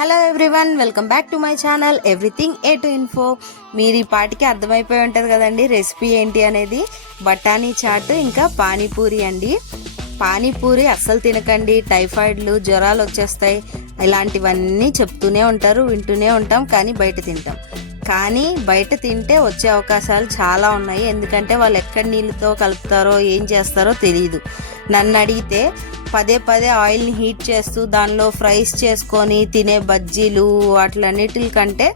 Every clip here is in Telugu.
Hello everyone, welcome back to my channel everything A to info. మీరు ఈ పాటికి అర్థమైపోయి ఉంటుంది కదండి రెసిపీ ఏంటి అనేది. బఠానీ చాట్ ఇంకా పానీపూరి అండి. పానీపూరి అస్సలు తినకండి, టైఫాయిడ్లు జ్వరాలు వచ్చేస్తాయి, ఇలాంటివన్నీ చెప్తూనే ఉంటారు, వింటూనే ఉంటాం, కానీ బయట తింటాం. కానీ బయట తింటే వచ్చే అవకాశాలు చాలా ఉన్నాయి. ఎందుకంటే వాళ్ళు ఎక్కడి నీళ్ళతో కలుపుతారో ఏం చేస్తారో తెలియదు. నన్ను అడిగితే పదే పదే ఆయిల్ని హీట్ చేస్తూ దానిలో ఫ్రైస్ చేసుకొని తినే బజ్జీలు వాటిలన్నిటికంటే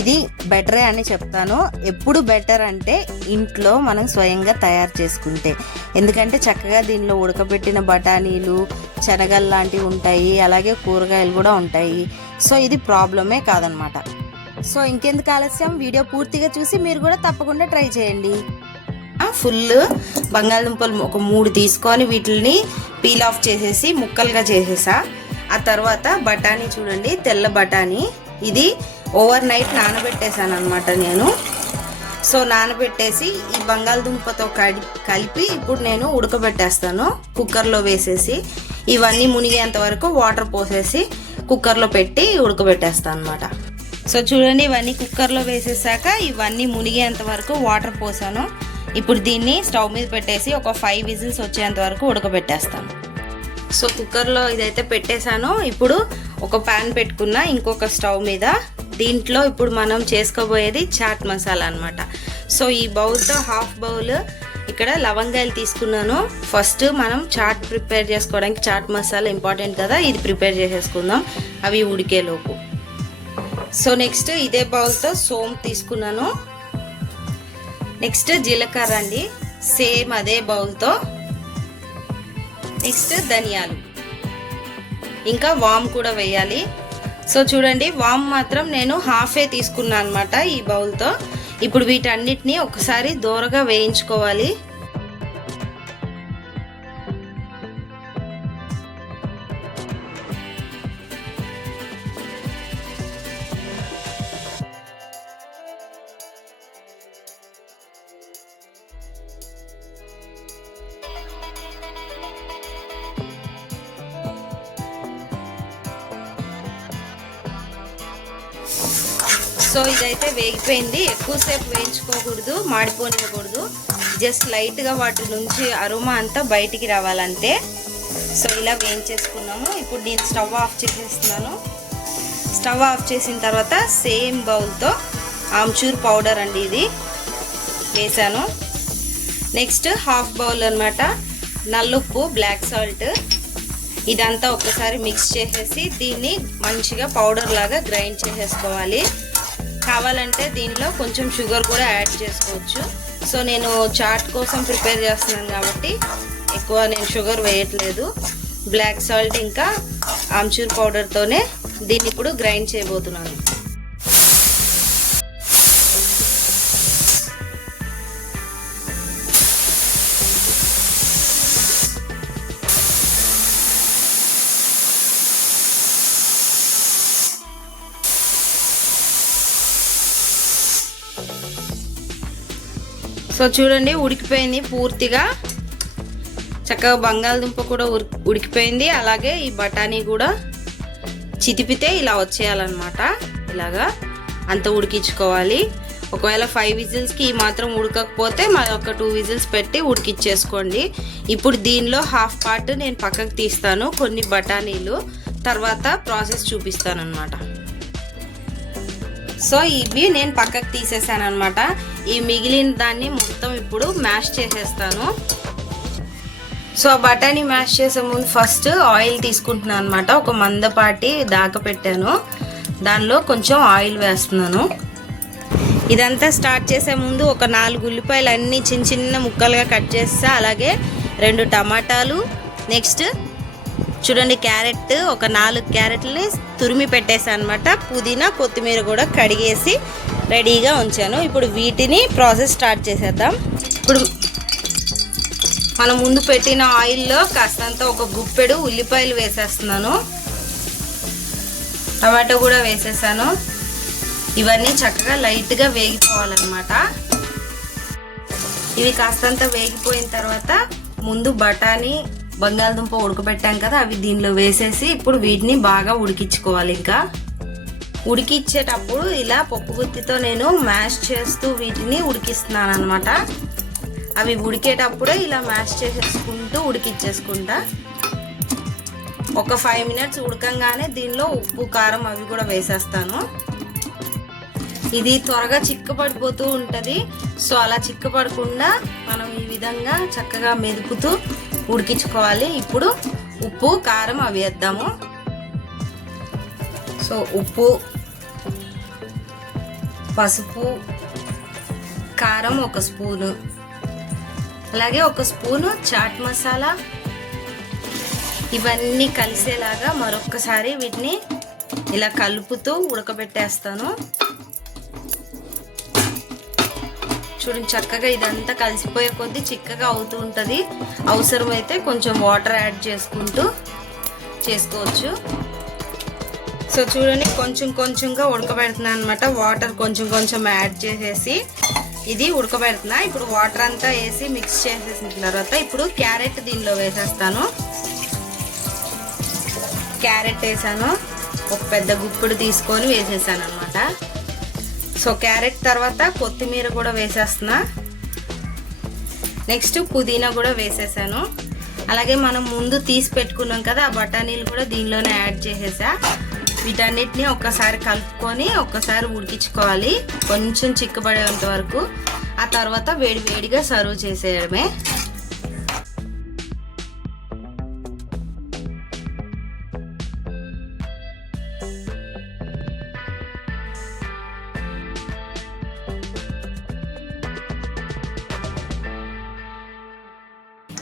ఇది బెటరే అని చెప్తాను. ఎప్పుడు బెటర్ అంటే ఇంట్లో మనం స్వయంగా తయారు చేసుకుంటే. ఎందుకంటే చక్కగా దీనిలో ఉడకబెట్టిన బఠానీలు, శనగలు లాంటివి ఉంటాయి, అలాగే కూరగాయలు కూడా ఉంటాయి. సో ఇది ప్రాబ్లమే కాదనమాట. సో ఇంకెందుకు ఆలస్యం, వీడియో పూర్తిగా చూసి మీరు కూడా తప్పకుండా ట్రై చేయండి. ఫుల్ బంగాళదుంపలు ఒక 3 తీసుకొని వీటిని పీల్ ఆఫ్ చేసేసి ముక్కలుగా చేసేసా. ఆ తర్వాత బఠానీ చూడండి, తెల్ల బఠానీ, ఇది ఓవర్ నైట్ నానబెట్టేసాను అనమాట నేను. సో నానబెట్టేసి ఈ బంగాళదుంపతో కలిపి ఇప్పుడు నేను ఉడకబెట్టేస్తాను కుక్కర్లో వేసేసి. ఇవన్నీ మునిగేంత వరకు వాటర్ పోసేసి కుక్కర్లో పెట్టి ఉడకబెట్టేస్తాను అనమాట. సో చూడండి, ఇవన్నీ కుక్కర్లో వేసేసాక ఇవన్నీ మునిగేంత వరకు వాటర్ పోసాను. ఇప్పుడు దీన్ని స్టవ్ మీద పెట్టేసి ఒక 5 విజిల్స్ వచ్చేంత వరకు ఉడకబెట్టేస్తాను. సో కుక్కర్లో ఇదైతే పెట్టేశాను. ఇప్పుడు ఒక ప్యాన్ పెట్టుకున్న ఇంకొక స్టవ్ మీద. దీంట్లో ఇప్పుడు మనం చేసుకోబోయేది చాట్ మసాలా అనమాట. సో ఈ బౌల్తో హాఫ్ బౌల్ ఇక్కడ లవంగాయలు తీసుకున్నాను. ఫస్ట్ మనం చాట్ ప్రిపేర్ చేసుకోవడానికి చాట్ మసాలా ఇంపార్టెంట్ కదా, ఇది ప్రిపేర్ చేసేసుకుందాం అవి ఉడికేలోపు. సో నెక్స్ట్ ఇదే బౌల్తో సోంపు తీసుకున్నాను. నెక్స్ట్ జీలకర్ర అండి, సేమ్ అదే బౌల్తో. నెక్స్ట్ ధనియాలు, ఇంకా వామ్ కూడా వేయాలి. సో చూడండి, వామ్ మాత్రం నేను హాఫే తీసుకున్నాను అనమాట ఈ బౌల్తో. ఇప్పుడు వీటన్నిటిని ఒకసారి దోరగా వేయించుకోవాలి. సో ఇదైతే వేగిపోయింది. ఎక్కువసేపు వేయించుకోకూడదు, మాడిపోనివ్వకూడదు. జస్ట్ లైట్గా వాటి నుంచి అరోమా అంతా బయటికి రావాలంటే. సో ఇలా వేయించేసుకున్నాము. ఇప్పుడు నేను స్టవ్ ఆఫ్ చేసేస్తున్నాను. స్టవ్ ఆఫ్ చేసిన తర్వాత సేమ్ బౌల్తో ఆమ్చూర్ పౌడర్ అండి ఇది వేసాను. నెక్స్ట్ హాఫ్ బౌల్ అనమాట నల్లుప్పు, బ్లాక్ సాల్ట్, ఇదంతా ఒక్కసారి మిక్స్ చేసేసి దీన్ని మంచిగా పౌడర్ లాగా గ్రైండ్ చేసేసుకోవాలి. కావాలంటే దీనిలో కొంచెం షుగర్ కూడా యాడ్ చేసుకోవచ్చు. సో నేను చాట్ కోసం ప్రిపేర్ చేస్తున్నాను కాబట్టి ఎక్కువ నేను షుగర్ వేయట్లేదు. బ్లాక్ సాల్ట్ ఇంకా ఆమ్చూర్ పౌడర్తోనే దీన్ని ఇప్పుడు గ్రైండ్ చేయబోతున్నాను. సో చూడండి, ఉడికిపోయింది పూర్తిగా. చక్కగా బంగాళదుంప కూడా ఉడికిపోయింది, అలాగే ఈ బఠానీ కూడా చితిపితే ఇలా వచ్చేయాలన్నమాట. ఇలాగా అంత ఉడికించుకోవాలి. ఒకవేళ 5 విజిల్స్కి ఈ మాత్రం ఉడకకపోతే మరొక 2 విజిల్స్ పెట్టి ఉడికిచ్చేసుకోండి. ఇప్పుడు దీనిలో హాఫ్ పార్ట్ నేను పక్కకు తీస్తాను, కొన్ని బఠానీలు, తర్వాత ప్రాసెస్ చూపిస్తాను అనమాట. సో ఇవి నేను పక్కకు తీసేసాను అనమాట. ఈ మిగిలిన దాన్ని మొత్తం ఇప్పుడు మ్యాష్ చేసేస్తాను. సో బఠానీ మ్యాష్ చేసే ముందు ఫస్ట్ ఆయిల్ తీసుకుంటున్నాను అనమాట. ఒక మందపాటి దాకా పెట్టాను, దానిలో కొంచెం ఆయిల్ వేస్తున్నాను. ఇదంతా స్టార్ట్ చేసే ముందు ఒక 4 ఉల్లిపాయలు అన్నీ చిన్న చిన్న ముక్కలుగా కట్ చేస్తా, అలాగే 2 టమాటాలు, నెక్స్ట్ చూడండి క్యారెట్, ఒక 4 క్యారెట్లని తురిమి పెట్టేసాను అనమాట. పుదీనా, కొత్తిమీర కూడా కడిగేసి రెడీగా ఉంచాను. ఇప్పుడు వీటిని ప్రాసెస్ స్టార్ట్ చేసేద్దాం. ఇప్పుడు మనం ముందు పెట్టిన ఆయిల్లో కాస్తంత ఒక గుప్పెడు ఉల్లిపాయలు వేసేస్తున్నాను, టమాటో కూడా వేసేసాను. ఇవన్నీ చక్కగా లైట్గా వేగిపోవాలన్నమాట. ఇవి కాస్తంత వేగిపోయిన తర్వాత ముందు బఠానీ, బంగాళదుంప ఉడకబెట్టాం కదా, అవి దీనిలో వేసేసి ఇప్పుడు వీటిని బాగా ఉడికించుకోవాలి. ఇంకా ఉడికిచ్చేటప్పుడు ఇలా పప్పు గుత్తితో నేను మ్యాష్ చేస్తూ వీటిని ఉడికిస్తున్నాను అనమాట. అవి ఉడికేటప్పుడే ఇలా మ్యాష్ చేసేసుకుంటూ ఉడికిచ్చేసుకుంటా. ఒక 5 మినిట్స్ ఉడకంగానే దీనిలో ఉప్పు కారం అవి కూడా వేసేస్తాను. ఇది త్వరగా చిక్కపడిపోతూ ఉంటుంది. సో అలా చిక్కపడకుండా మనం ఈ విధంగా చక్కగా మెదుపుతూ ఉడికించుకోవాలి. ఇప్పుడు ఉప్పు కారం అవి వేద్దాము. సో ఉప్పు, పసుపు, కారం 1 స్పూను, అలాగే 1 స్పూను చాట్ మసాలా, ఇవన్నీ కలిసేలాగా మరొక్కసారి వీటిని ఇలా కలుపుతూ ఉడకబెట్టేస్తాను. చూడండి, చక్కగా ఇదంతా కలిసిపోయే కొద్దీ చిక్కగా అవుతూ ఉంటుంది. అవసరమైతే కొంచెం వాటర్ యాడ్ చేసుకుంటూ చేసుకోవచ్చు. సో చూడండి, కొంచెం కొంచెంగా ఉడకబెడుతున్నాను అనమాట. వాటర్ కొంచెం కొంచెం యాడ్ చేసేసి ఇది ఉడకబెడుతున్నా. ఇప్పుడు వాటర్ అంతా వేసి మిక్స్ చేసేసిన తర్వాత ఇప్పుడు క్యారెట్ దీనిలో వేసేస్తాను. క్యారెట్ వేసాను, ఒక పెద్ద గుప్పిడు తీసుకొని వేసేసాను అనమాట. సో క్యారెట్ తర్వాత కొత్తిమీర కూడా వేసేస్తున్నా. నెక్స్ట్ పుదీనా కూడా వేసేసాను. అలాగే మనం ముందు తీసి పెట్టుకున్నాం కదా ఆ బఠానీలు కూడా దీనిలోనే యాడ్ చేసేసా. వీటన్నిటిని ఒక్కసారి కలుపుకొని ఒక్కసారి ఉడికించుకోవాలి కొంచెం చిక్కబడేంత వరకు. ఆ తర్వాత వేడి వేడిగా సర్వ్ చేసేయడమే.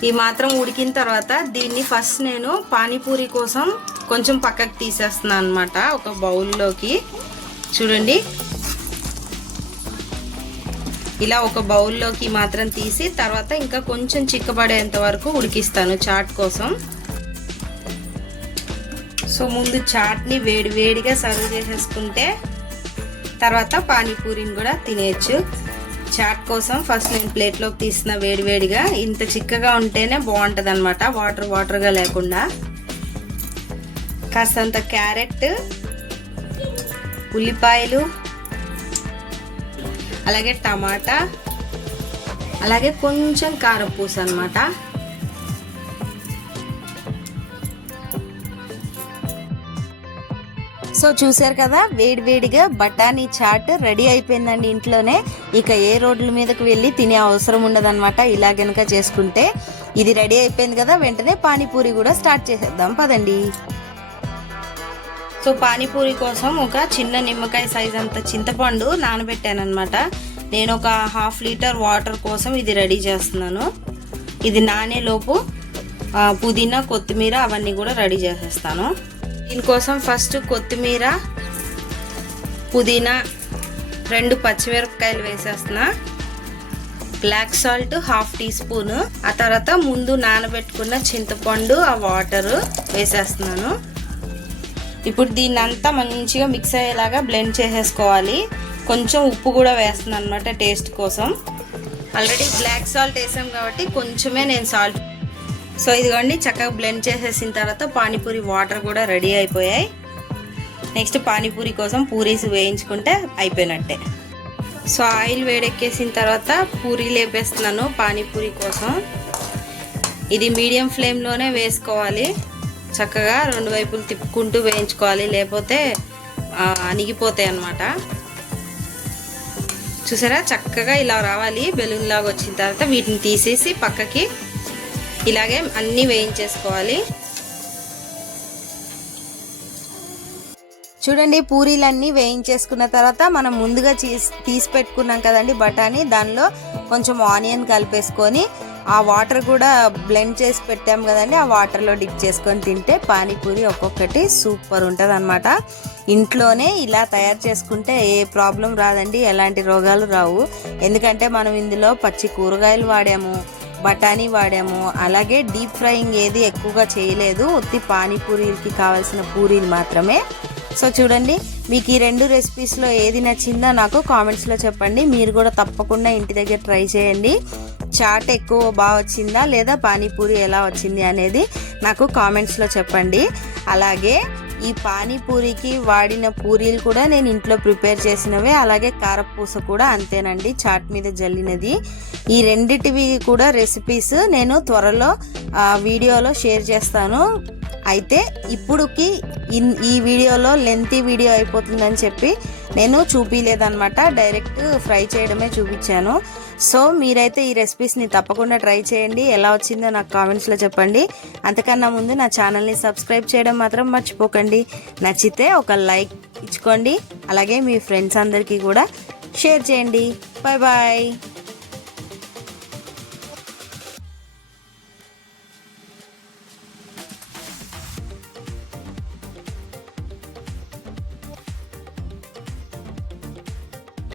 ఈ మాత్రం ఉడికిన తర్వాత దీన్ని ఫస్ట్ నేను పానీపూరి కోసం కొంచెం పక్కకు తీసేస్తున్నాను అనమాట ఒక బౌల్లోకి. చూడండి, ఇలా ఒక బౌల్లోకి మాత్రం తీసి తర్వాత ఇంకా కొంచెం చిక్కబడేంత వరకు ఉడికిస్తాను చాట్ కోసం. సో ముందు చాట్ని వేడి వేడిగా సర్వ్ చేసేసుకుంటే తర్వాత పానీపూరిని కూడా తినేయచ్చు. చాట్ కోసం ఫస్ట్ నేను ప్లేట్లోకి తీసిన వేడివేడిగా. ఇంత చిక్కగా ఉంటేనే బాగుంటుంది అనమాట, వాటర్ వాటర్గా లేకుండా. కాస్తంత క్యారెట్, ఉల్లిపాయలు, అలాగే టమాటా, అలాగే కొంచెం కారపూస అనమాట. సో చూసారు కదా, వేడివేడిగా బఠానీ చాట్ రెడీ అయిపోయిందండి ఇంట్లోనే. ఇక ఏ రోడ్ల మీదకి వెళ్ళి తినే అవసరం ఉండదన్నమాట ఇలా గనక చేసుకుంటే. ఇది రెడీ అయిపోయింది కదా, వెంటనే పానీపూరి కూడా స్టార్ట్ చేసేద్దాం పదండి. సో పానీపూరి కోసం ఒక చిన్న నిమ్మకాయ సైజ్ అంత చింతపండు నానబెట్టాను అనమాట. నేను ఒక 1/2 లీటర్ వాటర్ కోసం ఇది రెడీ చేస్తున్నాను. ఇది నానేలోపు పుదీనా, కొత్తిమీర అవన్నీ కూడా రెడీ చేసేస్తాను. దీనికోసం ఫస్ట్ కొత్తిమీర, పుదీనా, 2 పచ్చిమిరపకాయలు వేసేస్తున్నా. Black salt 1/2 teaspoon. ఆ తర్వాత ముందు నానబెట్టుకున్న చింతపండు, ఆ వాటర్ వేసేస్తున్నాను. ఇప్పుడు దీన్ని అంతా మంచిగా మిక్స్ అయ్యేలాగా బ్లెండ్ చేసేసుకోవాలి. కొంచెం ఉప్పు కూడా వేస్తున్నాను అనమాట టేస్ట్ కోసం. ఆల్రెడీ బ్లాక్ సాల్ట్ వేసాం కాబట్టి కొంచెమే నేను సాల్ట్. సో ఇదిగోండి, చక్కగా బ్లెండ్ చేసేసిన తర్వాత పానీపూరి వాటర్ కూడా రెడీ అయిపోయాయి. నెక్స్ట్ పానీపూరి కోసం పూరీస్ వేయించుకుంటే అయిపోయినట్టే. సో ఆయిల్ వేడెక్కేసిన తర్వాత పూరీలు వేపేస్తున్నాను పానీపూరి కోసం. ఇది మీడియం ఫ్లేమ్లోనే వేసుకోవాలి. చక్కగా 2 వైపులు తిప్పుకుంటూ వేయించుకోవాలి, లేకపోతే అణిగిపోతాయి అన్నమాట. చూసారా, చక్కగా ఇలా రావాలి బెలూన్ లాగా. వచ్చిన తర్వాత వీటిని తీసేసి పక్కకి ఇలాగే అన్నీ వేయించేసుకోవాలి. చూడండి, పూరీలన్నీ వేయించేసుకున్న తర్వాత మనం ముందుగా తీసి పెట్టుకున్నాం కదండి బఠానీ, దానిలో కొంచెం ఆనియన్ కలిపేసుకొని ఆ వాటర్ కూడా బ్లెండ్ చేసి పెట్టాం కదండి, ఆ వాటర్లో డిప్ చేసుకొని తింటే పానీపూరి ఒక్కొక్కటి సూపర్ ఉంటుంది అనమాట. ఇంట్లోనే ఇలా తయారు చేసుకుంటే ఏ ప్రాబ్లం రాదండి, ఎలాంటి రోగాలు రావు. ఎందుకంటే మనం ఇందులో పచ్చి కూరగాయలు వాడాము, బఠానీ వాడాము, అలాగే డీప్ ఫ్రైయింగ్ ఏది ఎక్కువగా చేయలేదు. ఉత్తి పానీపూరీలకి కావాల్సిన పూరీలు మాత్రమే. సో చూడండి, మీకు ఈ 2 రెసిపీస్లో ఏది నచ్చిందో నాకు కామెంట్స్లో చెప్పండి. మీరు కూడా తప్పకుండా ఇంటి దగ్గర ట్రై చేయండి. చాట్ ఎక్కువ బాగా వచ్చిందా లేదా పానీపూరి ఎలా వచ్చింది అనేది నాకు కామెంట్స్లో చెప్పండి. అలాగే ఈ పానీపూరికి వాడిన పూరీలు కూడా నేను ఇంట్లో ప్రిపేర్ చేసినవే, అలాగే కారపూస కూడా అంతేనండి, చాట్ మీద జల్లినది. ఈ రెండిటివి కూడా రెసిపీస్ నేను త్వరలో వీడియోలో షేర్ చేస్తాను. అయితే ఇప్పుడుకి ఈ వీడియోలో లెంతీ వీడియో అయిపోతుందని చెప్పి నేను చూపించలేదన్నమాట, డైరెక్ట్ ఫ్రై చేయడమే చూపించాను. సో మీరైతే ఈ రెసిపీస్ని తప్పకుండా ట్రై చేయండి, ఎలా వచ్చిందో నాకు కామెంట్స్లో చెప్పండి. అంతకన్నా ముందు నా ఛానల్ని సబ్స్క్రైబ్ చేయడం మాత్రం మర్చిపోకండి. నచ్చితే ఒక లైక్ ఇచ్చుకోండి, అలాగే మీ ఫ్రెండ్స్ అందరికీ కూడా షేర్ చేయండి. Bye bye.